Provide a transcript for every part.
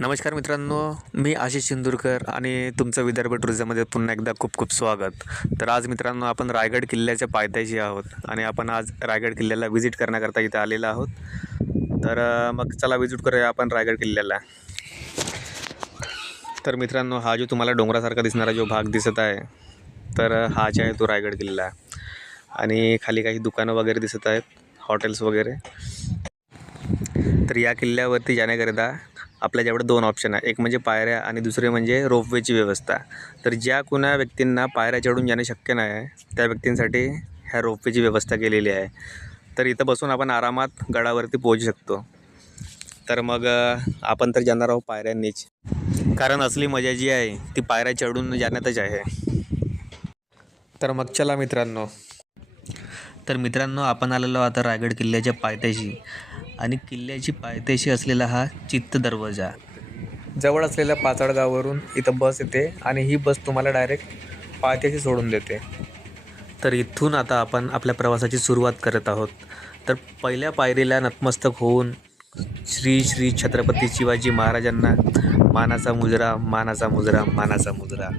नमस्कार मित्रांनो, मी आशिष सिंदूरकर आणि तुमचं विदर्भ टुरिझममध्ये पुन्हा एकदा खूप खूप स्वागत. तर आज मित्रांनो आपण रायगड किल्ल्याच्या पायथ्याशी आहोत आणि आपण आज रायगड किल्ल्याला व्हिजिट करण्याकरता इथं आलेलो आहोत. तर मग चला व्हिजिट करूया आपण रायगड किल्ल्याला. तर मित्रांनो, हा जो तुम्हाला डोंगरासारखा दिसणारा जो भाग दिसत आहे, तर हा जे आहे तो रायगड किल्ला आणि खाली काही दुकानं वगैरे दिसत आहेत, हॉटेल्स वगैरे. तर या किल्ल्यावरती जाण्याकरिता आपल्याच्याकडे दोन ऑप्शन आहे, एक म्हणजे पायऱ्या आणि दुसरे म्हणजे रोपवेची व्यवस्था. तर ज्या कोणा व्यक्तींना पायऱ्या चढून जाणे शक्य नाही आहे त्या व्यक्तींसाठी ह्या रोपवेची व्यवस्था केलेली आहे. तर इथं बसून आपण आरामात गडावरती पोहोचू शकतो. तर मग आपण तर जाणार आहोत पायऱ्यांनीच, कारण असली मजा जी आहे ती पायऱ्या चढून जाण्यातच आहे. तर मग चला मित्रांनो, आपण आलेलो आता रायगड किल्ल्याच्या पायथ्याशी आणि किल्ल्याची पायथ्याशी असलेला हा चित्त दरवाजा. जवळ असलेल्या पाचाडगाववरून इथं बस येते आणि ही बस तुम्हाला डायरेक्ट पायथ्याशी सोडून देते. तर इथून आता आपण आपल्या प्रवासाची सुरुवात करत आहोत. तर पहिल्या पायरीला नतमस्तक होऊन श्री श्री छत्रपती शिवाजी महाराजांना मानाचा मुजरा, मानाचा मुजरा, मानाचा मुजरा.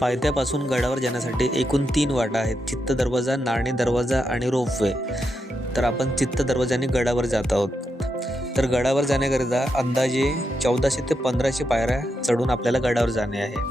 पायथ्यापासून गडावर जाण्यासाठी एकूण 3 वाटा आहेत, चित्त दरवाजा, नाणे दरवाजा आणि रोपवे. तर आपण चित्त दरवाजाने गडावर जात आहोत. तर गडावर जाण्याकरिता अंदाजे 1400 ते 1500 पायऱ्या चढून आपल्याला गडावर जाणे आहे.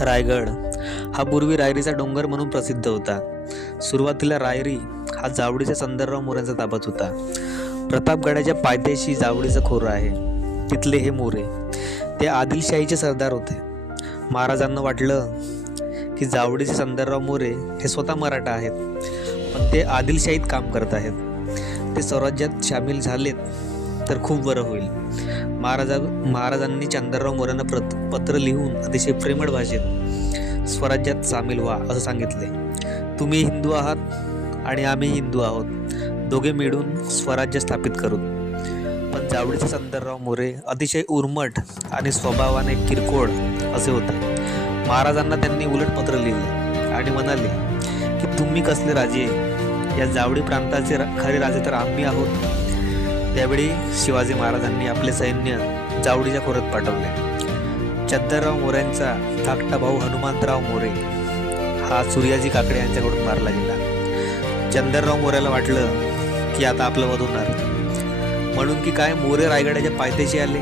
रायगड हा पूर्वी रायरीचा डोंगर म्हणून प्रसिद्ध होता. सुरुवातीला रायरी हा जावडीच्या चंदरराव मोऱ्यांचा ताब्यात होता. प्रतापगडाच्या पायथ्याशी जावडीचं खोरं आहे. तिथले हे मोरे ते आदिलशाहीचे सरदार होते. महाराजांना वाटलं की जावडीचे चंदरराव मोरे हे स्वतः मराठा आहेत, पण ते आदिलशाहीत काम करत आहेत. ते स्वराज्यात सामील झालेत तर खूप बरं होईल. महाराजांनी चंदरराव मोऱ्यांना पत्र लिहून अतिशय प्रेमळ भाषेत स्वराज्यात सामील व्हा असं सांगितले. तुम्ही हिंदू आहात आणि आम्ही हिंदू आहोत, दोघे मिळून स्वराज्य स्थापित करू. पण जावडीचे चंदरराव मोरे अतिशय उर्मट आणि स्वभावाने किरकोळ असे होते. महाराजांना त्यांनी उलट पत्र लिहिले आणि म्हणाले की तुम्ही कसले राजे, या जावडी प्रांताचे खरे राजे तर आम्ही आहोत. त्यावेळी शिवाजी महाराजांनी आपले सैन्य जावडीच्या खोऱ्यात पाठवले. चंदरराव मोऱ्यांचा धाकटा भाऊ हनुमंतराव मोरे हा सूर्याजी काकडे यांच्याकडून मारला गेला. चंदरराव मोऱ्याला वाटलं की आता आपलं वध होणार, म्हणून की काय मोरे रायगडाच्या पायथ्याशी आले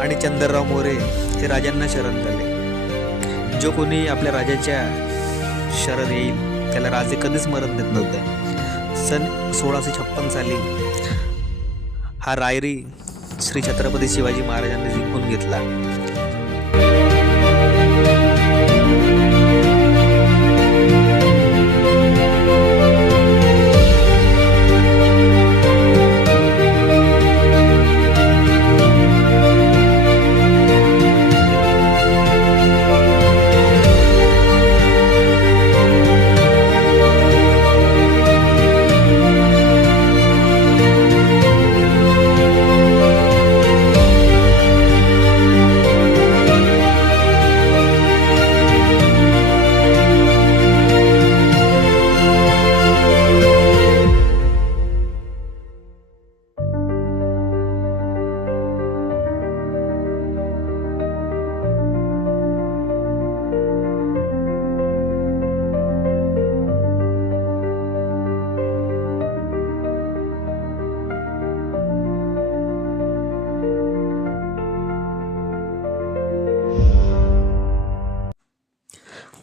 आणि चंदरराव मोरे हे राजांना शरण झाले. जो कोणी आपल्या राजाच्या शरण येईल त्याला राजे कधीच मरण देत नव्हते. सन 1656 साली हा रायरी श्री छत्रपती शिवाजी महाराजांनी जिंकून घेतला.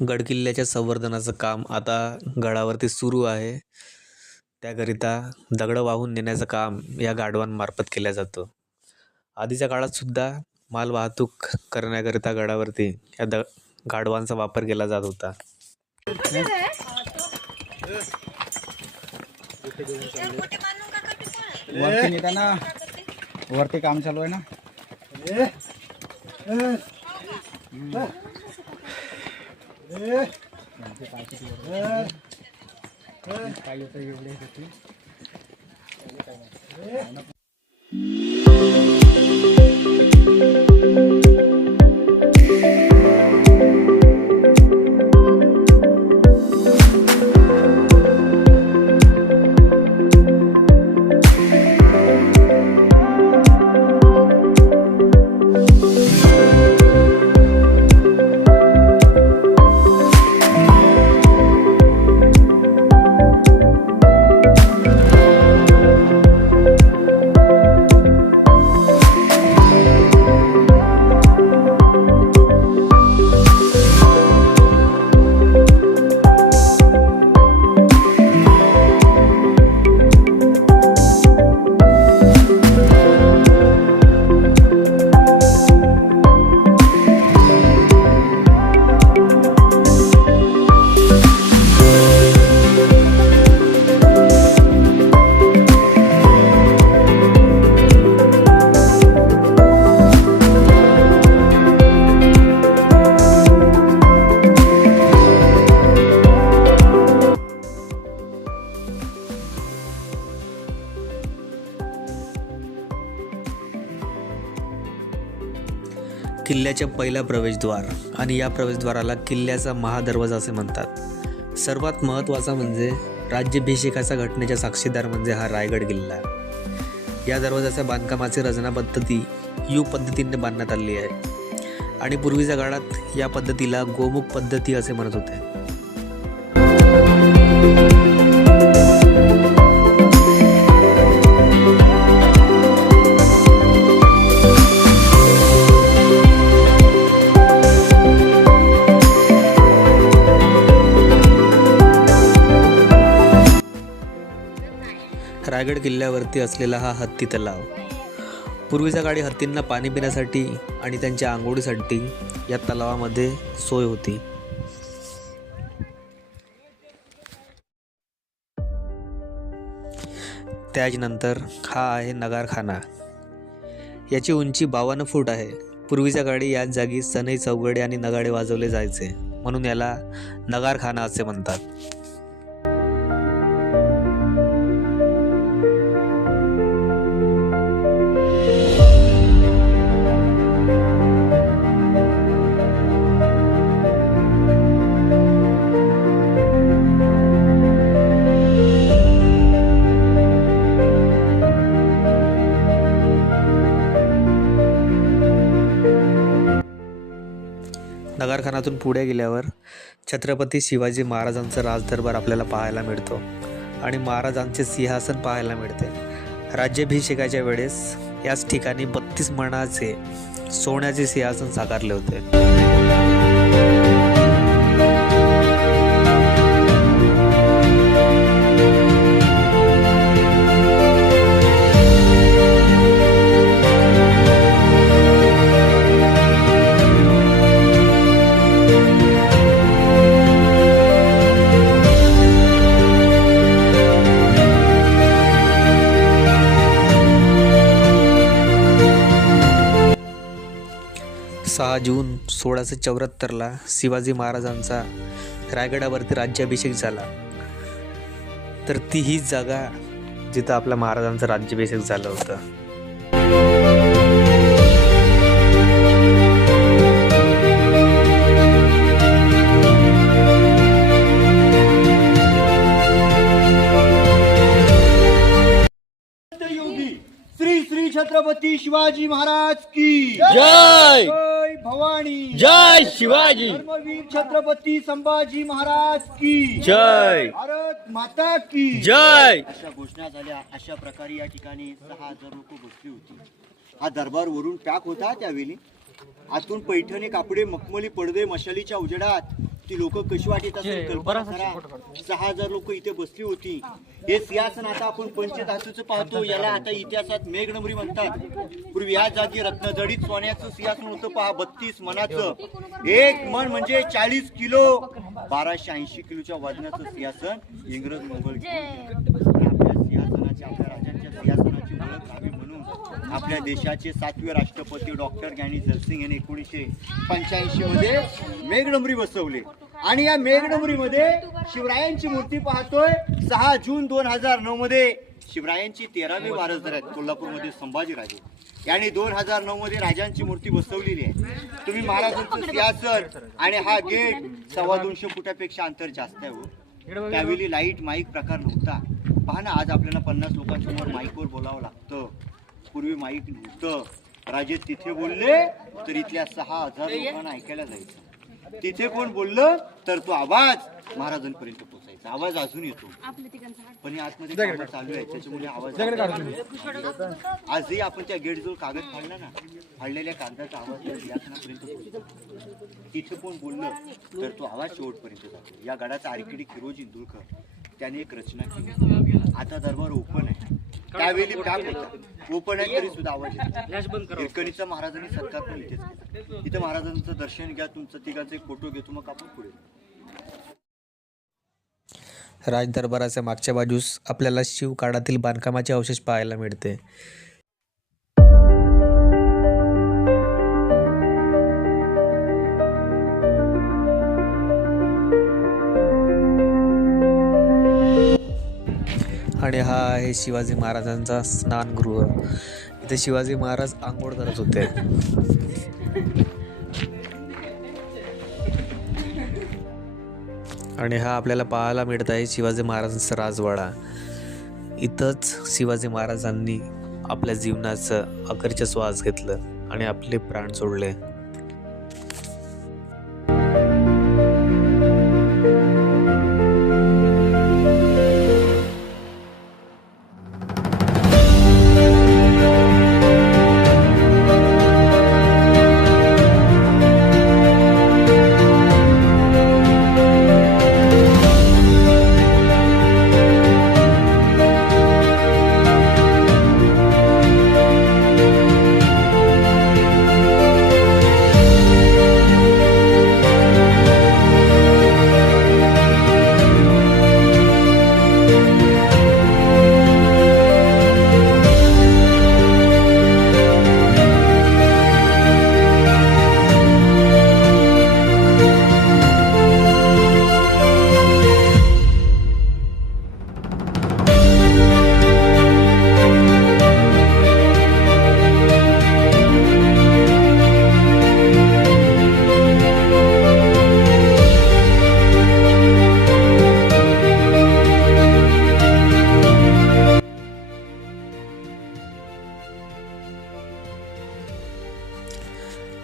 गडकिल्ल्याच्या संवर्धनाचं काम आता गडावरती सुरू आहे. त्याकरिता दगडं वाहून नेण्याचं काम या गाढवांमार्फत केलं जातं. आधीच्या काळात सुद्धा माल वाहतूक करण्याकरिता गडावरती या गाढवांचा वापर केला जात होता. वरती निघा, वरती काम चालू आहे ना. काय येतं एवढे होती. किल्ल्याच्या पहिला प्रवेशद्वार आणि या प्रवेशद्वाराला किल्ल्याचा महादरवाजा असे म्हणतात. सर्वात महत्त्वाचा म्हणजे राज्याभिषेकाच्या घटनेचा साक्षीदार म्हणजे हा रायगड किल्ला. या दरवाजाच्या बांधकामाची रचना पद्धती यू पद्धतीने बांधण्यात आली आहे आणि पूर्वीच्या काळात या पद्धतीला गोमुख पद्धती असे म्हणत होते. रायगड किल्ल्यावरती असलेला हा हत्ती तलाव. पूर्वीच्या काळी हत्तींना पाणी पिण्यासाठी आणि त्यांच्या आंघोळीसाठी या तलावामध्ये सोय होती. त्याच्यानंतर हा आहे नगारखाना. याची उंची 52 फूट आहे. पूर्वीच्या काळी याच जागी सनई चौघडे आणि नगाडे वाजवले जायचे म्हणून याला नगारखाना असे म्हणतात. नगारखानातून पुढे गेल्यावर छत्रपती शिवाजी महाराजांचा राजदरबार आपल्याला पाहायला मिळतो आणि महाराजांचे सिंहासन पाहायला मिळते. राज्याभिषेकाच्या वेळेस याच ठिकाणी 32 मानाचे सोन्याचे सिंहासन साकारले होते. जून 1674ला शिवाजी महाराजांचा रायगडावरती राज्याभिषेक झाला. तर ती हीच जागा जिथं आपल्या महाराजांचा राज्याभिषेक झाला होता. श्री छत्रपती शिवाजी महाराज की जय. जय भवानी. जय शिवाजी. धर्मवीर छत्रपती संभाजी महाराज की जय. भारत माता की जय. अशा घोषणा झाल्या. अशा प्रकारे या ठिकाणी 6000 लोक बसली होती. हा दरबार वरून पॅक होता. त्यावेळी आतून पैठणी कापडे, मखमली पडदे, मशालीच्या उजेडात ती लोक कशी वाटत असेल कल्पना करा. 6,000 लोक इथे बसली होती. हे सिंहासन आता आपण पंचधातूचं पाहतो, याला आता इतिहासात मेघडंबरी म्हणतात. पूर्वी या जागी रत्नजडीत सोन्याचं सिंहासन होतं पहा, 32 मनाचं. एक मन म्हणजे 40 किलो, 1280 किलोच्या वजनाचं सिंहासन इंग्रज मोगल आपल्या सिंहासनाची, आपल्या राजांच्या सिंहासनाची ओळख व्हावी म्हणून आपल्या देशाचे 7वे राष्ट्रपती डॉक्टर ज्ञानेश्वर सिंग यांनी 1985 मध्ये मेघडंबरी बसवले. आणि या मेघडंबरीमध्ये शिवरायांची मूर्ती पाहतोय. 6 जून 2009 मध्ये शिवरायांची 13वी वारसदार आहेत कोल्हापूरमध्ये संभाजीराजे यांनी 2009 मध्ये राजांची मूर्ती बसवलेली आहे. तुम्ही महाराजांचं सिंहासन आणि हा गेट 225 फुटापेक्षा अंतर जास्त आहे हो. त्यावेळी लाईट माईक प्रकार नव्हता. पहा ना, आज आपल्याला 50 लोकांसमोर माईकवर बोलावं लागतं. पूर्वी माईक नव्हतं. राजे तिथे बोलले तर इथल्या 6,000 लोकांना ऐकायला जायचं. तिथे कोण बोललं तर तो आवाज महाराजांपर्यंत पोहोचायचा. आवाज अजून येतो, पण आतमध्ये कामं चालू आहे त्याच्यामुळे आवाज. आजही आपण त्या गेटजवळ कागद फाडला ना, फाडलेल्या कागदाचा आवाज सिंहासनापर्यंत पोहोचतो. तिथे कोण बोललं तर तो आवाज शेवटपर्यंत जातो. या गडाचा आर्किटेक्ट फिरोज इंदुरकर त्याने एक रचना केली. आता दरबार ओपन आहे, त्यावेळी डाग होता. ओपन आहे तरी सुद्धा आवाज येतो. हिरकणीचा महाराजांनी सत्कार पण इथेच केला. इथं महाराजांचं दर्शन घ्या, तुमचं तिघांचा एक फोटो घेतो, मग आपण पुढे. राजदरबाराच्या मागच्या बाजूस आपल्याला शिवकाळातील बांधकामाचे अवशेष पाहायला मिळते. आणि हा आहे शिवाजी महाराजांचा स्नानगृह. इथे शिवाजी महाराज आंघोळ करत होते. आणि हा आपल्याला पाहायला मिळत आहे शिवाजी महाराजांचा राजवाडा. इथंच शिवाजी महाराजांनी आपल्या जीवनाचं अखेरचा श्वास घेतलं आणि आपले प्राण सोडले.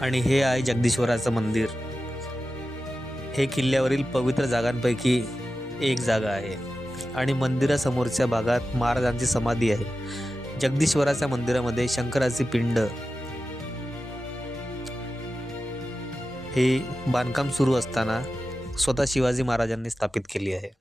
आणि हे आहे जगदीश्वराचं मंदिर. हे किल्ल्यावरील पवित्र जागांपैकी एक जागा आहे आणि मंदिरासमोरच्या भागात महाराजांची समाधी आहे. जगदीश्वराच्या मंदिरामध्ये शंकराची पिंड हे बांधकाम सुरू असताना स्वतः शिवाजी महाराजांनी स्थापित केली आहे.